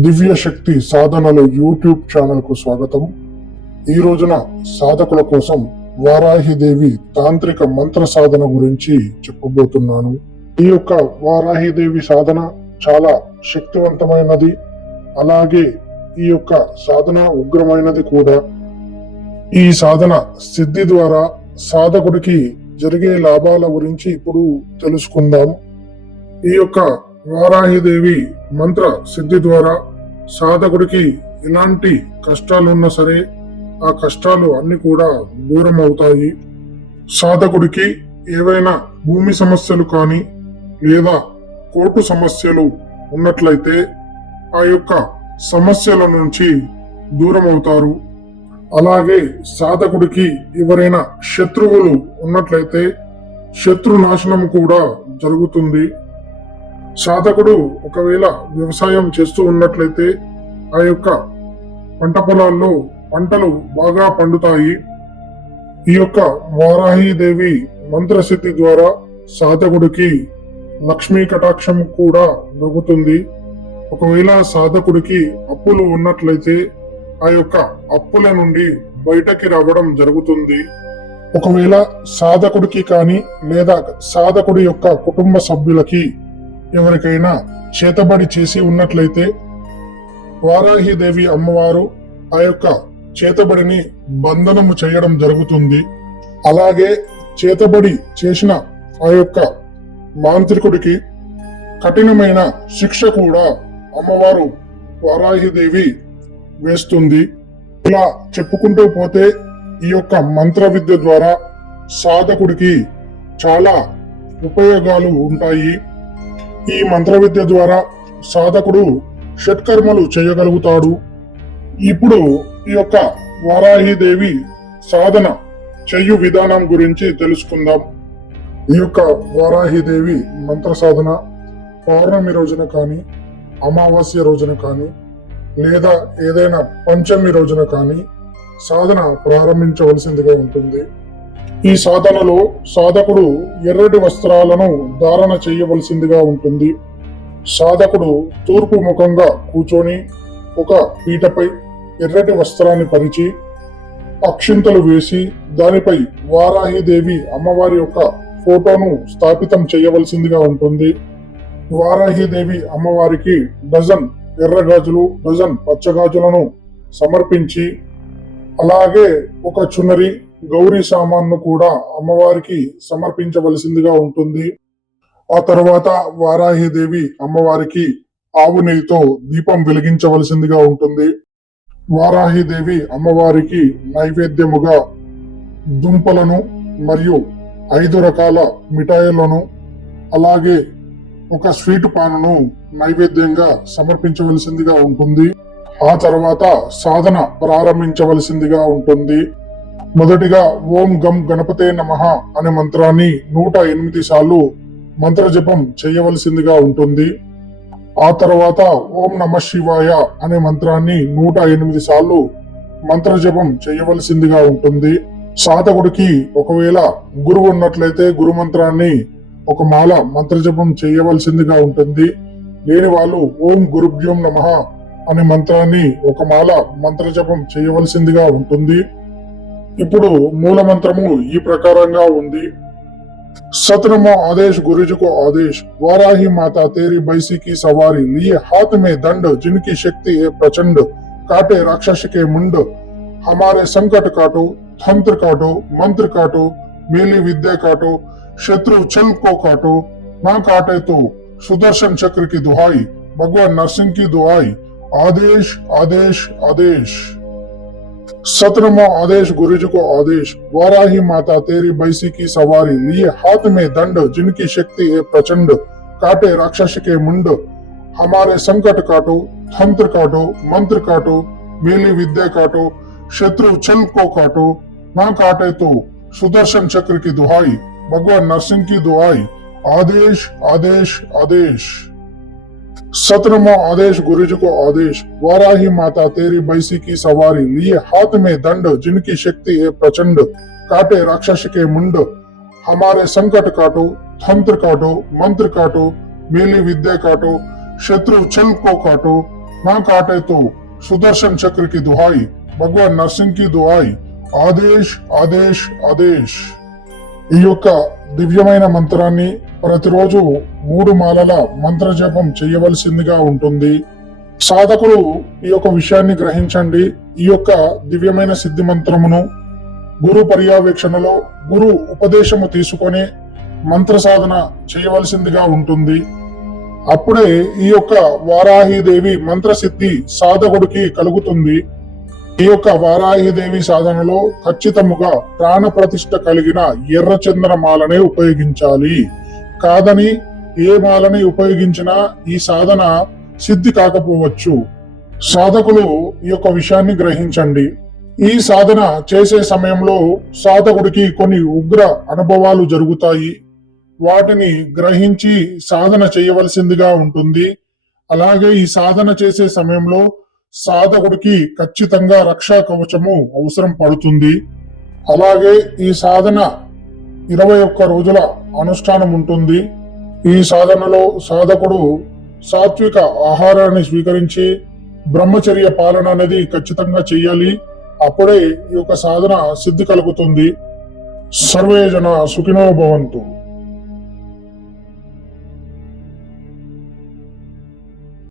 దివ్య శక్తి సాధనలు యూట్యూబ్ ఛానల్కు స్వాగతం. ఈ రోజున సాధకుల కోసం వారాహిదేవి తాంత్రిక మంత్ర సాధన గురించి చెప్పబోతున్నాను. ఈ యొక్క వారాహిదేవి సాధన చాలా శక్తివంతమైనది. అలాగే ఈ యొక్క సాధన ఉగ్రమైనది కూడా. ఈ సాధన సిద్ధి ద్వారా సాధకుడికి జరిగే లాభాల గురించి ఇప్పుడు తెలుసుకుందాం. ఈ యొక్క వారాహిదేవి మంత్ర సిద్ధి ద్వారా సాధకుడికి ఎలాంటి కష్టాలున్నా సరే ఆ కష్టాలు అన్ని కూడా దూరం అవుతాయి సాధకుడికి ఏవైనా భూమి సమస్యలు కానీ లేదా కోర్టు సమస్యలు ఉన్నట్లయితే ఆ యొక్క సమస్యల నుంచి దూరం అవుతారు అలాగే సాధకుడికి ఎవరైనా శత్రువులు ఉన్నట్లయితే శత్రు నాశనం కూడా జరుగుతుంది. సాధకుడు ఒకవేళ వ్యవసాయం చేస్తూ ఉన్నట్లయితే ఆ యొక్క పంట పొలాల్లో పంటలు బాగా పండుతాయి. ఈ యొక్క వారాహీదేవి మంత్రసిద్ధి ద్వారా సాధకుడికి లక్ష్మీ కటాక్షం కూడా దొరుకుతుంది. ఒకవేళ సాధకుడికి అప్పులు ఉన్నట్లయితే ఆ యొక్క అప్పుల నుండి బయటకి రావడం జరుగుతుంది. ఒకవేళ సాధకుడికి కానీ లేదా సాధకుడి యొక్క కుటుంబ సభ్యులకి ఎవరికైనా చేతబడి చేసి ఉన్నట్లయితే వారాహిదేవి అమ్మవారు ఆ యొక్క చేతబడిని బంధనము చేయడం జరుగుతుంది. అలాగే చేతబడి చేసిన ఆ యొక్క మాంత్రికుడికి కఠినమైన శిక్ష కూడా అమ్మవారు వారాహిదేవి వేస్తుంది. ఇలా చెప్పుకుంటూ పోతే ఈ యొక్క మంత్ర విద్య ద్వారా సాధకుడికి చాలా ఉపయోగాలు ఉంటాయి. ఈ మంత్ర విద్య ద్వారా సాధకుడు షట్కర్మలు చేయగలుగుతాడు. ఇప్పుడు ఈ యొక్క వారాహిదేవి సాధన చెయ్యు విధానం గురించి తెలుసుకుందాం. ఈ యొక్క వారాహిదేవి మంత్ర సాధన పౌర్ణమి రోజున కానీ అమావాస్య రోజున కానీ లేదా ఏదైనా పంచమి రోజున కానీ సాధన ప్రారంభించవలసిందిగా ఉంటుంది. ఈ సాధనలో సాధకుడు ఎర్రటి వస్త్రాలను ధారణ చేయవలసిందిగా ఉంటుంది. సాధకుడు తూర్పు ముఖంగా కూర్చొని ఒక పీటపై ఎర్రటి వస్త్రాన్ని పరిచి అక్షింతలు వేసి దానిపై వారాహిదేవి అమ్మవారి యొక్క ఫోటోను స్థాపితం చేయవలసిందిగా ఉంటుంది. వారాహిదేవి అమ్మవారికి డజన్ ఎర్రగాజులు డజన్ పచ్చగాజులను సమర్పించి అలాగే ఒక చున్నరి గౌరీ సామాన్ను కూడా అమ్మవారికి సమర్పించవలసిందిగా ఉంటుంది. ఆ తర్వాత వారాహిదేవి అమ్మవారికి ఆవు నెయ్యితో దీపం వెలిగించవలసిందిగా ఉంటుంది. వారాహిదేవి అమ్మవారికి నైవేద్యముగా దుంపలను మరియు ఐదు రకాల మిఠాయిలను అలాగే ఒక స్వీట్ పానును నైవేద్యంగా సమర్పించవలసిందిగా ఉంటుంది. ఆ తర్వాత సాధన ప్రారంభించవలసిందిగా ఉంటుంది. మొదటిగా ఓం గం గణపతే నమః అనే మంత్రాన్ని నూట ఎనిమిది సార్లు మంత్ర జపం చేయవలసిందిగా ఉంటుంది. ఆ తర్వాత ఓం నమ శివాయ అనే మంత్రాన్ని నూట ఎనిమిది సార్లు మంత్ర జపం చేయవలసిందిగా ఉంటుంది. సాధకుడికి ఒకవేళ గురువు ఉన్నట్లయితే గురు మంత్రాన్ని ఒక మాల మంత్ర జపం చేయవలసిందిగా ఉంటుంది. లేని వాళ్ళు ఓం గురుభ్యం నమః అనే మంత్రాన్ని ఒక మాల మంత్ర జపం చేయవలసిందిగా ఉంటుంది. ఇప్పుడు మూల మంత్రము ఈ ప్రకారంగా ఉంది सत्रहवा आदेश गुरु जी को आदेश वाराही माता तेरी बैसी की सवारी लिए हाथ में दंड जिनकी शक्ति है प्रचंड काटे राक्षस के मुंड हमारे संकट काटो तंत्र काटो मंत्र काटो मेली विद्या काटो शत्रु छल को काटो ना काटे तो सुदर्शन चक्र की दुहाई भगवान नरसिंह की दुआई आदेश आदेश आदेश सत्रहवा आदेश गुरु जी को आदेश, वाराही माता तेरी बैसी की सवारी, लिए हाथ में दंड, जिनकी शक्ति है प्रचंड, काटे राक्षस के मुंड, हमारे संकट काटो, तंत्र काटो, मंत्र काटो, मेली विद्या काटो, शत्रु छल को काटो, ना काटे तो सुदर्शन चक्र की दुहाई, भगवान नरसिंह की दुआई आदेश आदेश आदेश। सत्रहवा आदेश गुरु जी को आदेश वाराही माता तेरी बैसी की सवारी लिए हाथ में दंड जिनकी शक्ति है प्रचंड काटे राक्षस के मुंड हमारे संकट काटो तंत्र काटो मंत्र काटो मेली विद्या काटो शत्रु छल को काटो ना काटे तो सुदर्शन चक्र की दुहाई भगवान नरसिंह की दुहाई ఆదేశ్ ఆదేశ్ ఆదేశ్ ఈ యొక్క దివ్యమైన మంత్రాన్ని ప్రతిరోజు మూడు మాలల మంత్ర జపం చేయవలసిందిగా ఉంటుంది. సాధకులు ఈ యొక్క విషయాన్ని గ్రహించండి. ఈ యొక్క దివ్యమైన సిద్ధి మంత్రమును గురు పర్యవేక్షణలో గురు ఉపదేశము తీసుకొని మంత్ర సాధన చేయవలసిందిగా ఉంటుంది. అప్పుడే ఈ యొక్క వారాహిదేవి మంత్రసిద్ధి సాధకుడికి కలుగుతుంది. ఈ యొక్క వారాహిదేవి సాధనలో ఖచ్చితముగా ప్రాణ ప్రతిష్ఠ కలిగిన ఎర్ర మాలనే ఉపయోగించాలి. కాదని ఏ మాలని ఉపయోగించినా ఈ సాధన సిద్ధి కాకపోవచ్చు. సాధకులు ఈ యొక్క విషయాన్ని గ్రహించండి. ఈ సాధన చేసే సమయంలో సాధకుడికి కొన్ని ఉగ్ర అనుభవాలు జరుగుతాయి. వాటిని గ్రహించి సాధన చేయవలసిందిగా ఉంటుంది. అలాగే ఈ సాధన చేసే సమయంలో సాధకుడికి ఖచ్చితంగా రక్షా కవచము అవసరం పడుతుంది. అలాగే ఈ సాధన ఇరవై ఒక్క రోజుల అనుష్ఠానం ఉంటుంది. ఈ సాధనలో సాధకుడు సాత్విక ఆహారాన్ని స్వీకరించి బ్రహ్మచర్య పాలన అనేది ఖచ్చితంగా చేయాలి అప్పుడే ఈ యొక్క సాధన సిద్ధి కలుగుతుంది. సర్వే జన సుఖినో భవంతు.